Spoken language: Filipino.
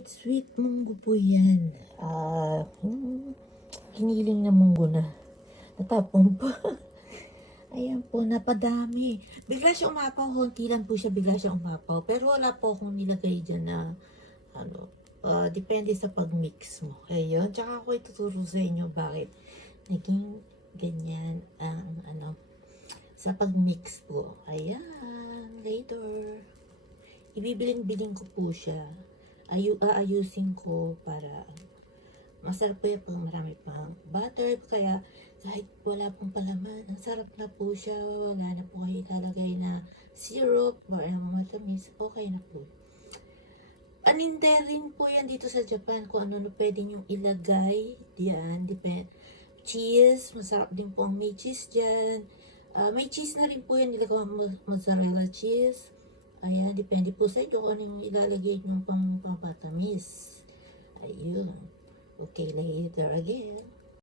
Sweet munggo po yan. Hiniling na munggo na. Natapon po. Ayan po, napadami. Bigla siya umapaw, honti lang po siya, bigla siya umapaw. Pero wala po akong nilagay dyan na, depende sa pag-mix mo. Ayun, tsaka ako ituturo sa inyo bakit naging ganyan ang, sa pag-mix po. Ayan, later. Ibibiling-biling ko po siya. Aayusin ko para masarap po yan pag marami pang butter. Kaya kahit wala pong palaman, ang sarap na po siya. Wala na po kayo ilalagay na syrup or matamis. Okay na po. Paninda rin po yan dito sa Japan kung ano pwede nyo ilagay. Yan, depende. Cheese, masarap din po ang may cheese dyan. May cheese na rin po yan, nilagay mozzarella cheese. Ayan, depende po sa inyo kung ano yung ilalagay nyo pang papatamis. Ayun. Okay, later again.